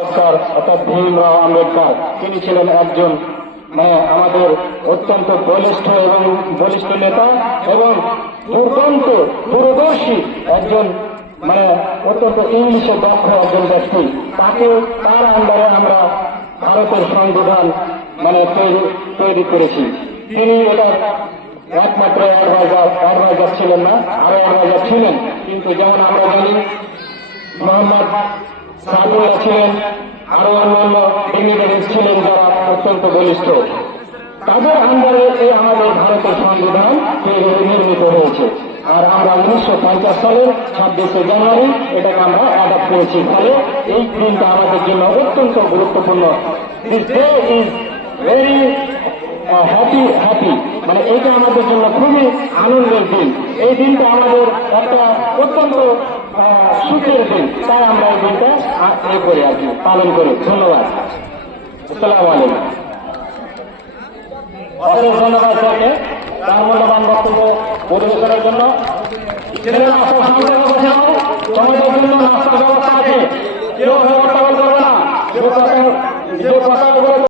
অর্থাৎ ভীমরাও আম্বেদকর তিনি ছিলেন একজন আমাদের অত্যন্ত বলিষ্ঠ নেতা এবং দুর্দান্ত দূরদর্শী একজন অত্যন্ত ইংলিশে দক্ষ একজন ব্যক্তি। তার আন্ডারে আমরা ভারতের সংবিধান তৈরি করেছি। তিনি এটা একমাত্র অ্যাডভাইজার ছিলেন না, আরো অ্যাডভাইজার ছিলেন, কিন্তু যেমন আমরা জানি মোহাম্মদ সাদুল্লাহ ছিলেন, আরো অন্যান্য ডিগনিটারিজ ছিলেন যারা অত্যন্ত বলিষ্ঠ। তাদের আন্ডারে এই আমাদের ভারতের সংবিধান নির্মিত হয়েছে। আর আমরা 1950 সালের 26শে জানুয়ারি এটাকে আমরা অ্যাডাপ্ট করেছি। ফলে এই দিনটা আমাদের জন্য অত্যন্ত গুরুত্বপূর্ণ। This day is very happy, এটা আমাদের জন্য খুবই আনন্দের দিন। এই দিনটা আমাদের একটা অত্যন্ত সুখের দিন, তাই আমরা এই দিনটা করি আর কি, পালন করি। ধন্যবাদ। আসসালামু আলাইকুম। অশেষ ধন্যবাদ স্যারকে তার মূল্যবান বক্তব্য পরিবেশনের জন্য। তোমাদের জন্য নাস্তা